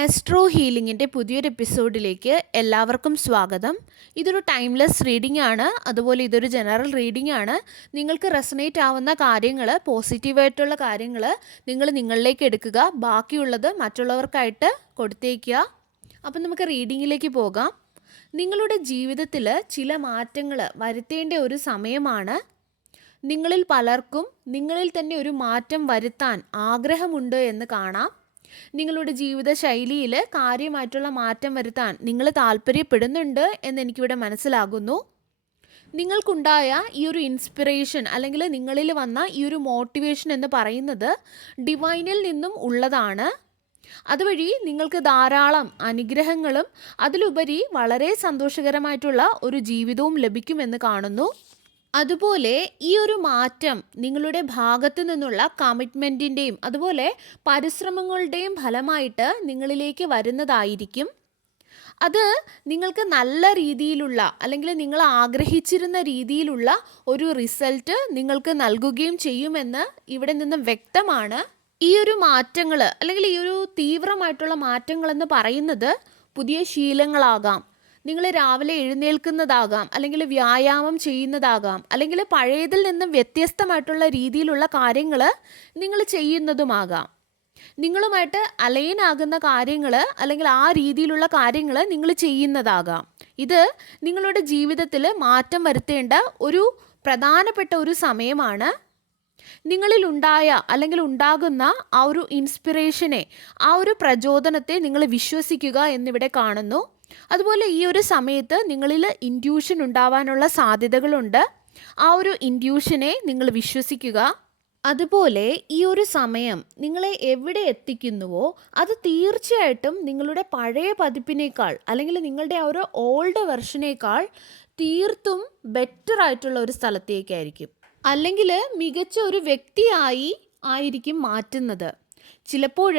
Astro ഹീലിംഗിൻ്റെ പുതിയൊരു എപ്പിസോഡിലേക്ക് എല്ലാവർക്കും സ്വാഗതം. ഇതൊരു ടൈംലെസ് റീഡിംഗ് ആണ്. അതുപോലെ ഇതൊരു ജനറൽ റീഡിംഗ് ആണ്. നിങ്ങൾക്ക് റെസണേറ്റ് ആവുന്ന കാര്യങ്ങൾ, പോസിറ്റീവായിട്ടുള്ള കാര്യങ്ങൾ നിങ്ങൾ നിങ്ങളിലേക്ക് എടുക്കുക, ബാക്കിയുള്ളത് മറ്റുള്ളവർക്കായിട്ട് കൊടുത്തേക്കുക. അപ്പം നമുക്ക് റീഡിങ്ങിലേക്ക് പോകാം. നിങ്ങളുടെ ജീവിതത്തിൽ ചില മാറ്റങ്ങൾ വരുത്തേണ്ട ഒരു സമയമാണ്. നിങ്ങളിൽ പലർക്കും നിങ്ങളിൽ തന്നെ ഒരു മാറ്റം വരുത്താൻ ആഗ്രഹമുണ്ട് എന്ന് കാണാം. നിങ്ങളുടെ ജീവിതശൈലിയിൽ കാര്യമായിട്ടുള്ള മാറ്റം വരുത്താൻ നിങ്ങൾ താല്പര്യപ്പെടുന്നുണ്ട് എന്നെനിക്കിവിടെ മനസ്സിലാകുന്നു. നിങ്ങൾക്കുണ്ടായ ഈ ഒരു ഇൻസ്പിറേഷൻ അല്ലെങ്കിൽ നിങ്ങളിൽ വന്ന ഈ ഒരു മോട്ടിവേഷൻ എന്ന് പറയുന്നത് ഡിവൈനിൽ നിന്നും ഉള്ളതാണ്. അതുവഴി നിങ്ങൾക്ക് ധാരാളം അനുഗ്രഹങ്ങളും അതിലുപരി വളരെ സന്തോഷകരമായിട്ടുള്ള ഒരു ജീവിതവും ലഭിക്കുമെന്ന് കാണുന്നു. അതുപോലെ ഈ ഒരു മാറ്റം നിങ്ങളുടെ ഭാഗത്തു നിന്നുള്ള കമ്മിറ്റ്മെൻറ്റിൻ്റെയും അതുപോലെ പരിശ്രമങ്ങളുടെയും ഫലമായിട്ട് നിങ്ങളിലേക്ക് വരുന്നതായിരിക്കും. അത് നിങ്ങൾക്ക് നല്ല രീതിയിലുള്ള അല്ലെങ്കിൽ നിങ്ങൾ ആഗ്രഹിച്ചിരുന്ന രീതിയിലുള്ള ഒരു റിസൾട്ട് നിങ്ങൾക്ക് നൽകുകയും ചെയ്യുമെന്ന് ഇവിടെ നിന്നും വ്യക്തമാണ്. ഈ ഒരു മാറ്റങ്ങൾ അല്ലെങ്കിൽ ഈ ഒരു തീവ്രമായിട്ടുള്ള മാറ്റങ്ങളെന്ന് പറയുന്നത് പുതിയ ശീലങ്ങളാകാം, നിങ്ങൾ രാവിലെ എഴുന്നേൽക്കുന്നതാകാം, അല്ലെങ്കിൽ വ്യായാമം ചെയ്യുന്നതാകാം, അല്ലെങ്കിൽ പഴയതിൽ നിന്നും വ്യത്യസ്തമായിട്ടുള്ള രീതിയിലുള്ള കാര്യങ്ങൾ നിങ്ങൾ ചെയ്യുന്നതുമാകാം. നിങ്ങളുമായിട്ട് അലൈൻ ആകുന്ന കാര്യങ്ങൾ അല്ലെങ്കിൽ ആ രീതിയിലുള്ള കാര്യങ്ങൾ നിങ്ങൾ ചെയ്യുന്നതാകാം. ഇത് നിങ്ങളുടെ ജീവിതത്തിൽ മാറ്റം വരുത്തേണ്ട ഒരു പ്രധാനപ്പെട്ട ഒരു സമയമാണ്. നിങ്ങളിൽ ഉണ്ടായ അല്ലെങ്കിൽ ഉണ്ടാകുന്ന ആ ഒരു ഇൻസ്പിറേഷനെ, ആ ഒരു പ്രചോദനത്തെ നിങ്ങൾ വിശ്വസിക്കുക എന്നിവിടെ കാണുന്നു. അതുപോലെ ഈ ഒരു സമയത്ത് നിങ്ങളിൽ ഇൻറ്റ്യൂഷൻ ഉണ്ടാവാനുള്ള സാധ്യതകളുണ്ട്. ആ ഒരു ഇൻറ്റ്യൂഷനെ നിങ്ങൾ വിശ്വസിക്കുക. അതുപോലെ ഈ ഒരു സമയം നിങ്ങളെ എവിടെ എത്തിക്കുന്നുവോ അത് തീർച്ചയായിട്ടും നിങ്ങളുടെ പഴയ പതിപ്പിനേക്കാൾ അല്ലെങ്കിൽ നിങ്ങളുടെ ആ ഒരു ഓൾഡ് വെർഷനേക്കാൾ തീർത്തും ബെറ്റർ ആയിട്ടുള്ള ഒരു സ്ഥലത്തേക്കായിരിക്കും, അല്ലെങ്കിൽ മികച്ച ഒരു വ്യക്തിയായി ആയിരിക്കും മാറ്റുന്നത്. ചിലപ്പോൾ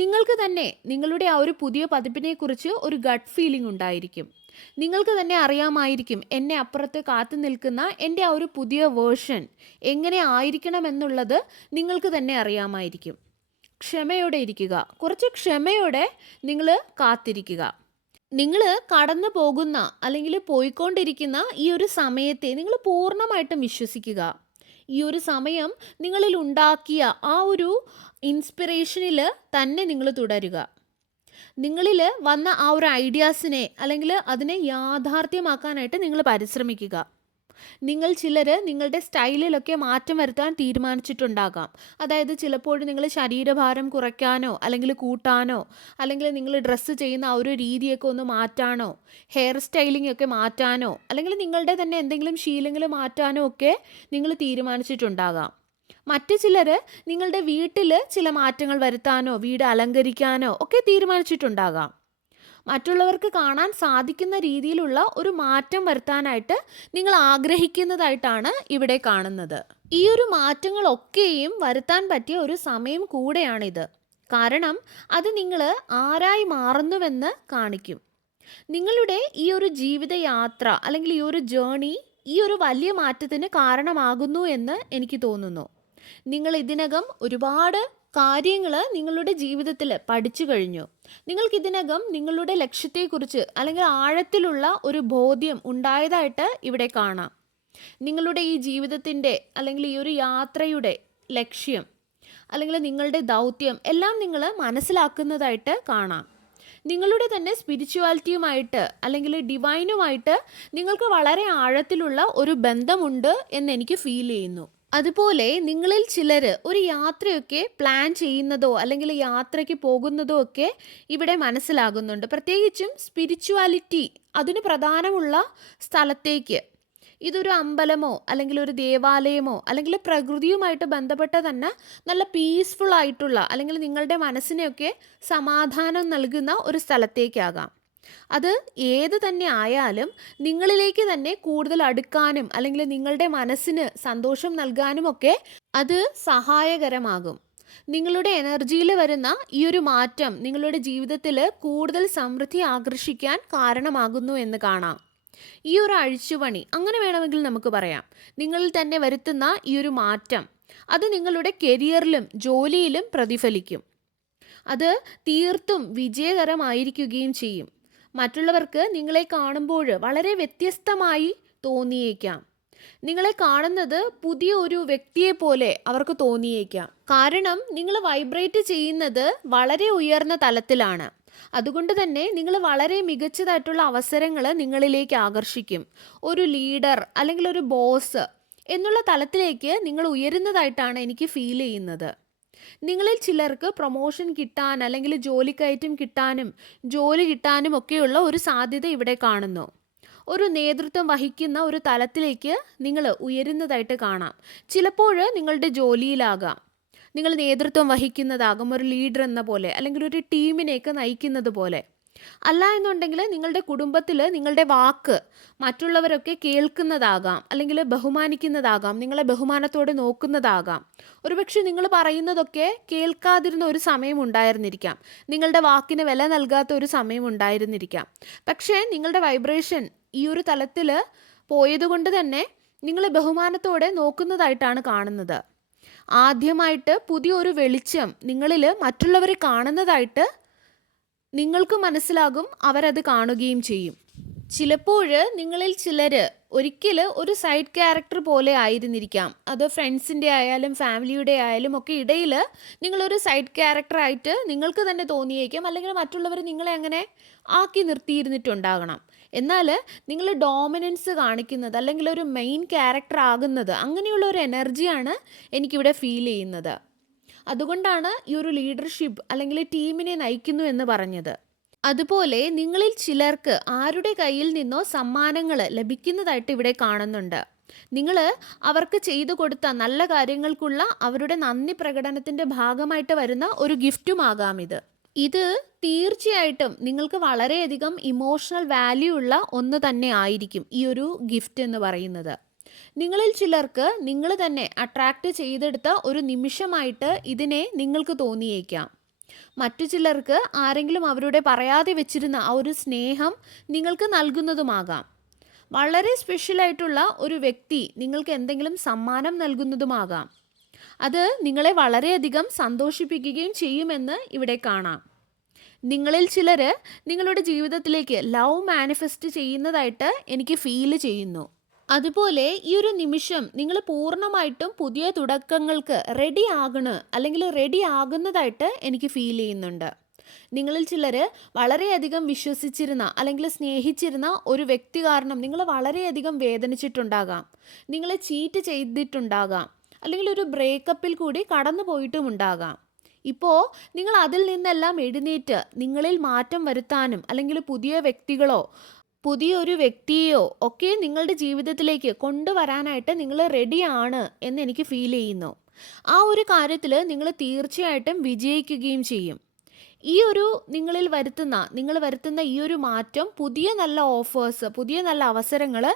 നിങ്ങൾക്ക് തന്നെ നിങ്ങളുടെ ആ ഒരു പുതിയ പതിപ്പിനെക്കുറിച്ച് ഒരു ഗട്ട് ഫീലിംഗ് ഉണ്ടായിരിക്കും. നിങ്ങൾക്ക് തന്നെ അറിയാമായിരിക്കും എന്നെ അപ്പുറത്ത് കാത്തു നിൽക്കുന്ന എൻ്റെ ആ ഒരു പുതിയ വേർഷൻ എങ്ങനെ ആയിരിക്കണമെന്നുള്ളത് നിങ്ങൾക്ക് തന്നെ അറിയാമായിരിക്കും. ക്ഷമയോടെ ഇരിക്കുക, കുറച്ച് ക്ഷമയോടെ നിങ്ങൾ കാത്തിരിക്കുക. നിങ്ങൾ കടന്നു പോകുന്ന അല്ലെങ്കിൽ പോയിക്കൊണ്ടിരിക്കുന്ന ഈ ഒരു സമയത്തെ നിങ്ങൾ പൂർണ്ണമായിട്ടും വിശ്വസിക്കുക. ഈ ഒരു സമയം നിങ്ങളിൽ ഉണ്ടാക്കിയ ആ ഒരു ഇൻസ്പിറേഷനിൽ തന്നെ നിങ്ങൾ തുടരുക. നിങ്ങളിൽ വന്ന ആ ഒരു ഐഡിയാസിനെ അല്ലെങ്കിൽ അതിനെ യാഥാർത്ഥ്യമാക്കാനായിട്ട് നിങ്ങൾ പരിശ്രമിക്കുക. നിങ്ങൾ ചിലർ നിങ്ങളുടെ സ്റ്റൈലിലൊക്കെ മാറ്റം വരുത്താൻ തീരുമാനിച്ചിട്ടുണ്ടാകാം. അതായത് ചിലപ്പോൾ നിങ്ങൾ ശരീരഭാരം കുറയ്ക്കാനോ അല്ലെങ്കിൽ കൂട്ടാനോ, അല്ലെങ്കിൽ നിങ്ങൾ ഡ്രസ്സ് ചെയ്യുന്ന ആ ഒരു രീതിയൊക്കെ ഒന്ന് മാറ്റാനോ, ഹെയർ സ്റ്റൈലിംഗ് ഒക്കെ മാറ്റാനോ, അല്ലെങ്കിൽ നിങ്ങളുടെ തന്നെ എന്തെങ്കിലും ശീലങ്ങൾ മാറ്റാനോ ഒക്കെ നിങ്ങൾ തീരുമാനിച്ചിട്ടുണ്ടാകാം. മറ്റു ചിലർ നിങ്ങളുടെ വീട്ടിൽ ചില മാറ്റങ്ങൾ വരുത്താനോ വീട് അലങ്കരിക്കാനോ ഒക്കെ തീരുമാനിച്ചിട്ടുണ്ടാകാം. മറ്റുള്ളവർക്ക് കാണാൻ സാധിക്കുന്ന രീതിയിലുള്ള ഒരു മാറ്റം വരുത്താനായിട്ട് നിങ്ങൾ ആഗ്രഹിക്കുന്നതായിട്ടാണ് ഇവിടെ കാണുന്നത്. ഈ ഒരു മാറ്റങ്ങളൊക്കെയും വരുത്താൻ പറ്റിയ ഒരു സമയം കൂടെയാണിത്. കാരണം അത് നിങ്ങൾ ആരായി മാറുന്നുവെന്ന് കാണിക്കും. നിങ്ങളുടെ ഈ ഒരു ജീവിതയാത്ര അല്ലെങ്കിൽ ഈ ഒരു ജേണി ഈ ഒരു വലിയ മാറ്റത്തിന് കാരണമാകുന്നു എന്ന് എനിക്ക് തോന്നുന്നു. നിങ്ങൾ ഇതിനകം ഒരുപാട് കാര്യങ്ങൾ നിങ്ങളുടെ ജീവിതത്തിൽ പഠിച്ചു കഴിഞ്ഞു. നിങ്ങൾക്കിതിനകം നിങ്ങളുടെ ലക്ഷ്യത്തെക്കുറിച്ച് അല്ലെങ്കിൽ ആഴത്തിലുള്ള ഒരു ബോധ്യം ഉണ്ടായതായിട്ട് ഇവിടെ കാണാം. നിങ്ങളുടെ ഈ ജീവിതത്തിൻ്റെ അല്ലെങ്കിൽ ഈ ഒരു യാത്രയുടെ ലക്ഷ്യം അല്ലെങ്കിൽ നിങ്ങളുടെ ദൗത്യം എല്ലാം നിങ്ങൾ മനസ്സിലാക്കുന്നതായിട്ട് കാണാം. നിങ്ങളുടെ തന്നെ സ്പിരിച്വാലിറ്റിയുമായിട്ട് അല്ലെങ്കിൽ ഡിവൈനുമായിട്ട് നിങ്ങൾക്ക് വളരെ ആഴത്തിലുള്ള ഒരു ബന്ധമുണ്ട് എന്നെനിക്ക് ഫീൽ ചെയ്യുന്നു. അതുപോലെ നിങ്ങളിൽ ചിലർ ഒരു യാത്രയൊക്കെ പ്ലാൻ ചെയ്യുന്നതോ അല്ലെങ്കിൽ യാത്രയ്ക്ക് പോകുന്നതോ ഒക്കെ ഇവിടെ മനസ്സിലാകുന്നുണ്ട്. പ്രത്യേകിച്ചും സ്പിരിച്വാലിറ്റി അതിന് പ്രധാനമുള്ള സ്ഥലത്തേക്ക്. ഇതൊരു അമ്പലമോ അല്ലെങ്കിൽ ഒരു ദേവാലയമോ അല്ലെങ്കിൽ പ്രകൃതിയുമായിട്ട് ബന്ധപ്പെട്ട തന്നെ നല്ല പീസ്ഫുൾ ആയിട്ടുള്ള അല്ലെങ്കിൽ നിങ്ങളുടെ മനസ്സിനെയൊക്കെ സമാധാനം നൽകുന്ന ഒരു സ്ഥലത്തേക്കാകാം. അത് ഏത് തന്നെ ആയാലും നിങ്ങളിലേക്ക് തന്നെ കൂടുതൽ അടുക്കാനും അല്ലെങ്കിൽ നിങ്ങളുടെ മനസ്സിന് സന്തോഷം നൽകാനുമൊക്കെ അത് സഹായകരമാകും. നിങ്ങളുടെ എനർജിയിൽ വരുന്ന ഈ ഒരു മാറ്റം നിങ്ങളുടെ ജീവിതത്തിൽ കൂടുതൽ സമൃദ്ധി ആകർഷിക്കാൻ കാരണമാകുന്നു എന്ന് കാണാം. ഈ ഒരു അഴിച്ചുപണി അങ്ങനെ വേണമെങ്കിൽ നമുക്ക് പറയാം. നിങ്ങളിൽ തന്നെ വരുത്തുന്ന ഈ ഒരു മാറ്റം അത് നിങ്ങളുടെ കരിയറിലും ജോലിയിലും പ്രതിഫലിക്കും. അത് തീർത്തും വിജയകരമായിരിക്കുകയും ചെയ്യും. മറ്റുള്ളവർക്ക് നിങ്ങളെ കാണുമ്പോൾ വളരെ വ്യത്യസ്തമായി തോന്നിയേക്കാം. നിങ്ങളെ കാണുന്നത് പുതിയ ഒരു വ്യക്തിയെ പോലെ അവർക്ക് തോന്നിയേക്കാം. കാരണം നിങ്ങൾ വൈബ്രേറ്റ് ചെയ്യുന്നത് വളരെ ഉയർന്ന തലത്തിലാണ്. അതുകൊണ്ട് തന്നെ നിങ്ങൾ വളരെ മികച്ചതായിട്ടുള്ള അവസരങ്ങൾ നിങ്ങളിലേക്ക് ആകർഷിക്കും. ഒരു ലീഡർ അല്ലെങ്കിൽ ഒരു ബോസ് എന്നുള്ള തലത്തിലേക്ക് നിങ്ങൾ ഉയരുന്നതായിട്ടാണ് എനിക്ക് ഫീൽ ചെയ്യുന്നത്. നിങ്ങളിൽ ചിലർക്ക് പ്രൊമോഷൻ കിട്ടാൻ അല്ലെങ്കിൽ ജോലിക്കയറ്റം കിട്ടാനും ജോലി കിട്ടാനും ഒക്കെയുള്ള ഒരു സാധ്യത ഇവിടെ കാണുന്നു. ഒരു നേതൃത്വം വഹിക്കുന്ന ഒരു തലത്തിലേക്ക് നിങ്ങൾ ഉയരുന്നതായിട്ട് കാണാം. ചിലപ്പോൾ നിങ്ങളുടെ ജോലിയിലാകാം, നിങ്ങൾ നേതൃത്വം വഹിക്കുന്നതാകും, ഒരു ലീഡർ എന്ന പോലെ അല്ലെങ്കിൽ ഒരു ടീമിനെയൊക്കെ നയിക്കുന്നത് പോലെ. അല്ല എന്നുണ്ടെങ്കിൽ നിങ്ങളുടെ കുടുംബത്തിൽ നിങ്ങളുടെ വാക്ക് മറ്റുള്ളവരൊക്കെ കേൾക്കുന്നതാകാം, അല്ലെങ്കിൽ ബഹുമാനിക്കുന്നതാകാം, നിങ്ങളെ ബഹുമാനത്തോടെ നോക്കുന്നതാകാം. ഒരുപക്ഷെ നിങ്ങൾ പറയുന്നതൊക്കെ കേൾക്കാതിരുന്ന ഒരു സമയം ഉണ്ടായിരുന്നിരിക്കാം, നിങ്ങളുടെ വാക്കിന് വില നൽകാത്ത ഒരു സമയം ഉണ്ടായിരുന്നിരിക്കാം. പക്ഷേ നിങ്ങളുടെ വൈബ്രേഷൻ ഈ ഒരു തലത്തിൽ പോയതുകൊണ്ട് തന്നെ നിങ്ങളെ ബഹുമാനത്തോടെ നോക്കുന്നതായിട്ടാണ് കാണുന്നത്. ആദ്യമായിട്ട് പുതിയൊരു വെളിച്ചം നിങ്ങളിൽ മറ്റുള്ളവർ കാണുന്നതായിട്ട് നിങ്ങൾക്ക് മനസ്സിലാകും, അവരത് കാണുകയും ചെയ്യും. ചിലപ്പോൾ നിങ്ങളിൽ ചിലർ ഒരിക്കൽ ഒരു സൈഡ് ക്യാരക്ടർ പോലെ ആയിരുന്നിരിക്കാം. അത് ഫ്രണ്ട്സിൻ്റെ ആയാലും ഫാമിലിയുടെ ആയാലും ഒക്കെ ഇടയിൽ നിങ്ങളൊരു സൈഡ് ക്യാരക്ടറായിട്ട് നിങ്ങൾക്ക് തന്നെ തോന്നിയേക്കാം, അല്ലെങ്കിൽ മറ്റുള്ളവർ നിങ്ങളെ അങ്ങനെ ആക്കി നിർത്തിയിരുന്നിട്ടുണ്ടാകണം. എന്നാൽ നിങ്ങൾ ഡോമിനൻസ് കാണിക്കുന്നത് അല്ലെങ്കിൽ ഒരു മെയിൻ ക്യാരക്ടർ ആകുന്നത്, അങ്ങനെയുള്ള ഒരു എനർജിയാണ് എനിക്കിവിടെ ഫീൽ ചെയ്യുന്നത്. അതുകൊണ്ടാണ് ഈ ഒരു ലീഡർഷിപ്പ് അല്ലെങ്കിൽ ടീമിനെ നയിക്കുന്നു എന്ന് പറഞ്ഞത്. അതുപോലെ നിങ്ങളിൽ ചിലർക്ക് ആരുടെ കയ്യിൽ നിന്നോ സമ്മാനങ്ങൾ ലഭിക്കുന്നതായിട്ട് ഇവിടെ കാണുന്നുണ്ട്. നിങ്ങൾ അവർക്ക് ചെയ്തു കൊടുത്ത നല്ല കാര്യങ്ങൾക്കുള്ള അവരുടെ നന്ദി പ്രകടനത്തിൻ്റെ ഭാഗമായിട്ട് വരുന്ന ഒരു ഗിഫ്റ്റുമാകാം ഇത്. ഇത് തീർച്ചയായിട്ടും നിങ്ങൾക്ക് വളരെയധികം ഇമോഷണൽ വാല്യൂ ഉള്ള ഒന്ന് തന്നെ ആയിരിക്കും ഈ ഒരു ഗിഫ്റ്റ് എന്ന് പറയുന്നത്. നിങ്ങളിൽ ചിലർക്ക് നിങ്ങൾ തന്നെ അട്രാക്റ്റ് ചെയ്തെടുത്ത ഒരു നിമിഷമായിട്ട് ഇതിനെ നിങ്ങൾക്ക് തോന്നിയേക്കാം. മറ്റു ചിലർക്ക് ആരെങ്കിലും അവരുടെ പറയാതെ വെച്ചിരുന്ന ആ ഒരു സ്നേഹം നിങ്ങൾക്ക് നൽകുന്നതുമാകാം. വളരെ സ്പെഷ്യലായിട്ടുള്ള ഒരു വ്യക്തി നിങ്ങൾക്ക് എന്തെങ്കിലും സമ്മാനം നൽകുന്നതുമാകാം. അത് നിങ്ങളെ വളരെയധികം സന്തോഷിപ്പിക്കുകയും ചെയ്യുമെന്ന് ഇവിടെ കാണാം. നിങ്ങളിൽ ചിലർ നിങ്ങളുടെ ജീവിതത്തിലേക്ക് ലവ് മാനിഫെസ്റ്റ് ചെയ്യുന്നതായിട്ട് എനിക്ക് ഫീൽ ചെയ്യുന്നു. അതുപോലെ ഈ ഒരു നിമിഷം നിങ്ങൾ പൂർണ്ണമായിട്ടും പുതിയ തുടക്കങ്ങൾക്ക് റെഡി ആകണ് അല്ലെങ്കിൽ റെഡി ആകുന്നതായിട്ട് എനിക്ക് ഫീൽ ചെയ്യുന്നുണ്ട്. നിങ്ങളിൽ ചിലർ വളരെയധികം വിശ്വസിച്ചിരുന്ന അല്ലെങ്കിൽ സ്നേഹിച്ചിരുന്ന ഒരു വ്യക്തി കാരണം നിങ്ങൾ വളരെയധികം വേദനിച്ചിട്ടുണ്ടാകാം, നിങ്ങളെ ചീറ്റ് ചെയ്തിട്ടുണ്ടാകാം, അല്ലെങ്കിൽ ഒരു ബ്രേക്കപ്പിൽ കൂടി കടന്നു പോയിട്ടുമുണ്ടാകാം. ഇപ്പോൾ നിങ്ങൾ അതിൽ നിന്നെല്ലാം എഴുന്നേറ്റ് നിങ്ങളിൽ മാറ്റം വരുത്താനും അല്ലെങ്കിൽ പുതിയ വ്യക്തികളോ പുതിയൊരു വ്യക്തിയെയോ ഒക്കെ നിങ്ങളുടെ ജീവിതത്തിലേക്ക് കൊണ്ടുവരാനായിട്ട് നിങ്ങൾ റെഡിയാണ് എന്ന് എനിക്ക് ഫീൽ ചെയ്യുന്നു. ആ ഒരു കാര്യത്തിൽ നിങ്ങൾ തീർച്ചയായിട്ടും വിജയിക്കുകയും ചെയ്യും. ഈ ഒരു നിങ്ങൾ വരുത്തുന്ന ഈ ഒരു മാറ്റം പുതിയ നല്ല ഓഫേഴ്സ്, പുതിയ നല്ല അവസരങ്ങൾ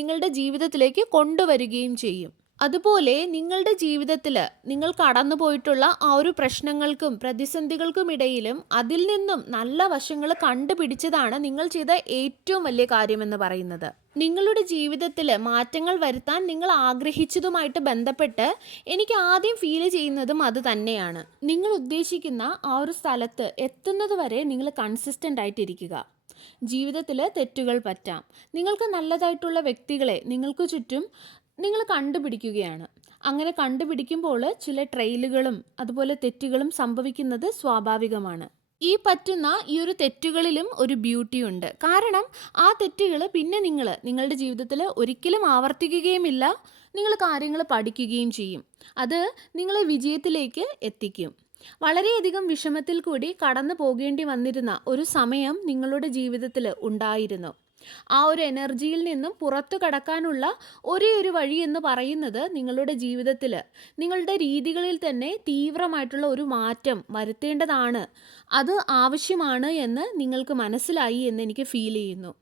നിങ്ങളുടെ ജീവിതത്തിലേക്ക് കൊണ്ടുവരികയും ചെയ്യും. അതുപോലെ നിങ്ങളുടെ ജീവിതത്തിൽ നിങ്ങൾ കടന്നു പോയിട്ടുള്ള ആ ഒരു പ്രശ്നങ്ങൾക്കും പ്രതിസന്ധികൾക്കും ഇടയിലും അതിൽ നിന്നും നല്ല വശങ്ങൾ കണ്ടുപിടിച്ചതാണ് നിങ്ങൾ ചെയ്ത ഏറ്റവും വലിയ കാര്യമെന്ന് പറയുന്നത്. നിങ്ങളുടെ ജീവിതത്തിൽ മാറ്റങ്ങൾ വരുത്താൻ നിങ്ങൾ ആഗ്രഹിച്ചതുമായിട്ട് ബന്ധപ്പെട്ട് എനിക്ക് ആദ്യം ഫീൽ ചെയ്യുന്നതും അത് തന്നെയാണ്. നിങ്ങൾ ഉദ്ദേശിക്കുന്ന ആ ഒരു സ്ഥലത്ത് എത്തുന്നത് വരെ നിങ്ങൾ കൺസിസ്റ്റൻ്റ് ആയിട്ടിരിക്കുക. ജീവിതത്തിൽ തെറ്റുകൾ പറ്റാം. നിങ്ങൾക്ക് നല്ലതായിട്ടുള്ള വ്യക്തികളെ നിങ്ങൾക്ക് ചുറ്റും നിങ്ങൾ കണ്ടുപിടിക്കുകയാണ്. അങ്ങനെ കണ്ടുപിടിക്കുമ്പോൾ ചില ട്രെയിലുകളും അതുപോലെ തെറ്റുകളും സംഭവിക്കുന്നത് സ്വാഭാവികമാണ്. ഈ ഒരു തെറ്റുകളിലും ഒരു ബ്യൂട്ടി ഉണ്ട്. കാരണം ആ തെറ്റുകൾ പിന്നെ നിങ്ങളുടെ ജീവിതത്തിൽ ഒരിക്കലും ആവർത്തിക്കുകയുമില്ല. നിങ്ങൾ കാര്യങ്ങൾ പഠിക്കുകയും ചെയ്യും. അത് നിങ്ങളെ വിജയത്തിലേക്ക് എത്തിക്കും. വളരെയധികം വിഷമത്തിൽ കൂടി കടന്നു പോകേണ്ടി വന്നിരുന്ന ഒരു സമയം നിങ്ങളുടെ ജീവിതത്തിൽ ഉണ്ടായിരുന്നു. ആ ഒരു എനർജിയിൽ നിന്നും പുറത്തു കടക്കാനുള്ള ഒരേ ഒരു വഴി എന്ന് പറയുന്നത് നിങ്ങളുടെ ജീവിതത്തിൽ നിങ്ങളുടെ രീതികളിൽ തന്നെ തീവ്രമായിട്ടുള്ള ഒരു മാറ്റം വരുത്തേണ്ടതാണ്, അത് ആവശ്യമാണ് എന്ന് നിങ്ങൾക്ക് മനസ്സിലായി എന്ന് എനിക്ക് ഫീൽ ചെയ്യുന്നു.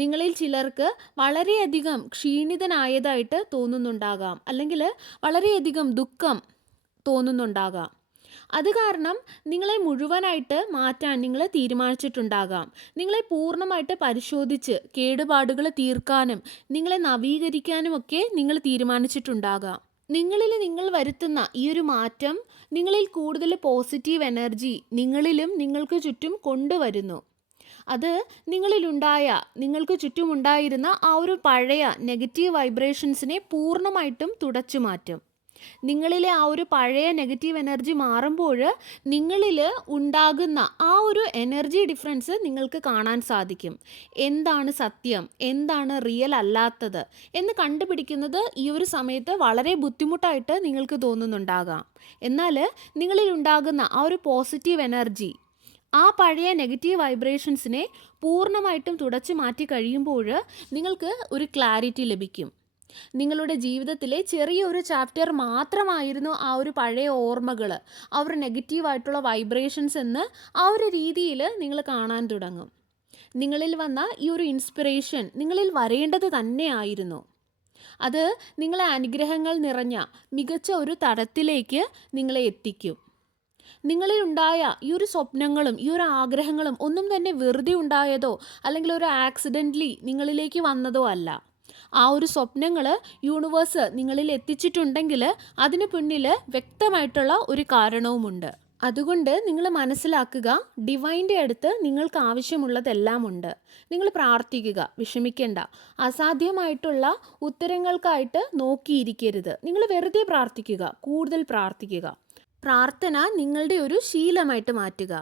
നിങ്ങളിൽ ചിലർക്ക് വളരെയധികം ക്ഷീണിതനായതായിട്ട് തോന്നുന്നുണ്ടാകാം, അല്ലെങ്കിൽ വളരെയധികം ദുഃഖം തോന്നുന്നുണ്ടാകാം. അത് കാരണം നിങ്ങളെ മുഴുവനായിട്ട് മാറ്റാൻ നിങ്ങൾ തീരുമാനിച്ചിട്ടുണ്ടാകാം. നിങ്ങളെ പൂർണ്ണമായിട്ട് പരിശോധിച്ച് കേടുപാടുകൾ തീർക്കാനും നിങ്ങളെ നവീകരിക്കാനുമൊക്കെ നിങ്ങൾ തീരുമാനിച്ചിട്ടുണ്ടാകാം. നിങ്ങൾ വരുത്തുന്ന ഈ ഒരു മാറ്റം നിങ്ങളിൽ കൂടുതൽ പോസിറ്റീവ് എനർജി നിങ്ങളിലും നിങ്ങൾക്ക് ചുറ്റും കൊണ്ടുവരുന്നു. അത് നിങ്ങൾക്ക് ചുറ്റുമുണ്ടായിരുന്ന ആ ഒരു പഴയ നെഗറ്റീവ് വൈബ്രേഷൻസിനെ പൂർണ്ണമായിട്ടും തുടച്ചു മാറ്റും. നിങ്ങളിലെ ആ ഒരു പഴയ നെഗറ്റീവ് എനർജി മാറുമ്പോൾ നിങ്ങളിൽ ഉണ്ടാകുന്ന ആ ഒരു എനർജി ഡിഫറൻസ് നിങ്ങൾക്ക് കാണാൻ സാധിക്കും. എന്താണ് സത്യം, എന്താണ് റിയൽ അല്ലാത്തത് എന്ന് കണ്ടുപിടിക്കുന്നത് ഈ ഒരു സമയത്ത് വളരെ ബുദ്ധിമുട്ടായിട്ട് നിങ്ങൾക്ക് തോന്നുന്നുണ്ടാകാം. എന്നാൽ നിങ്ങളിൽ ഉണ്ടാകുന്ന ആ ഒരു പോസിറ്റീവ് എനർജി ആ പഴയ നെഗറ്റീവ് വൈബ്രേഷൻസിനെ പൂർണ്ണമായിട്ടും തുടച്ചു മാറ്റി കഴിയുമ്പോൾ നിങ്ങൾക്ക് ഒരു ക്ലാരിറ്റി ലഭിക്കും. നിങ്ങളുടെ ജീവിതത്തിലെ ചെറിയൊരു ചാപ്റ്റർ മാത്രമായിരുന്നു ആ ഒരു പഴയ ഓർമ്മകൾ, ആ ഒരു നെഗറ്റീവായിട്ടുള്ള വൈബ്രേഷൻസ് എന്ന് ആ ഒരു രീതിയിൽ നിങ്ങൾ കാണാൻ തുടങ്ങും. നിങ്ങളിൽ വന്ന ഈ ഒരു ഇൻസ്പിറേഷൻ നിങ്ങളിൽ വരേണ്ടത് തന്നെയായിരുന്നു. അത് നിങ്ങളെ അനുഗ്രഹങ്ങൾ നിറഞ്ഞ മികച്ച ഒരു തലത്തിലേക്ക് നിങ്ങളെ എത്തിക്കും. നിങ്ങളിലുണ്ടായ ഈ ഒരു സ്വപ്നങ്ങളും ഈ ഒരു ആഗ്രഹങ്ങളും ഒന്നും തന്നെ വെറുതെ ഉണ്ടായതോ അല്ലെങ്കിൽ ഒരു ആക്സിഡൻ്റലി നിങ്ങളിലേക്ക് വന്നതോ അല്ല. ആ ഒരു സ്വപ്നങ്ങൾ യൂണിവേഴ്സ് നിങ്ങളിൽ എത്തിച്ചിട്ടുണ്ടെങ്കിൽ അതിന് പിന്നിൽ വ്യക്തമായിട്ടുള്ള ഒരു കാരണവുമുണ്ട്. അതുകൊണ്ട് നിങ്ങൾ മനസ്സിലാക്കുക, ഡിവൈൻ്റെ അടുത്ത് നിങ്ങൾക്ക് ആവശ്യമുള്ളതെല്ലാം ഉണ്ട്. നിങ്ങൾ പ്രാർത്ഥിക്കുക, വിഷമിക്കേണ്ട. അസാധ്യമായിട്ടുള്ള ഉത്തരങ്ങൾക്കായിട്ട് നോക്കിയിരിക്കരുത്. നിങ്ങൾ വെറുതെ പ്രാർത്ഥിക്കുക, കൂടുതൽ പ്രാർത്ഥിക്കുക. പ്രാർത്ഥന നിങ്ങളുടെ ഒരു ശീലമായിട്ട് മാറ്റുക.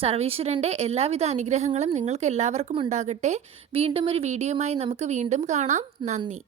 സർവീശ്വരൻ്റെ എല്ലാവിധ അനുഗ്രഹങ്ങളും നിങ്ങൾക്ക് എല്ലാവർക്കും ഉണ്ടാകട്ടെ. വീണ്ടും ഒരു വീഡിയോയുമായി നമുക്ക് വീണ്ടും കാണാം. നന്ദി.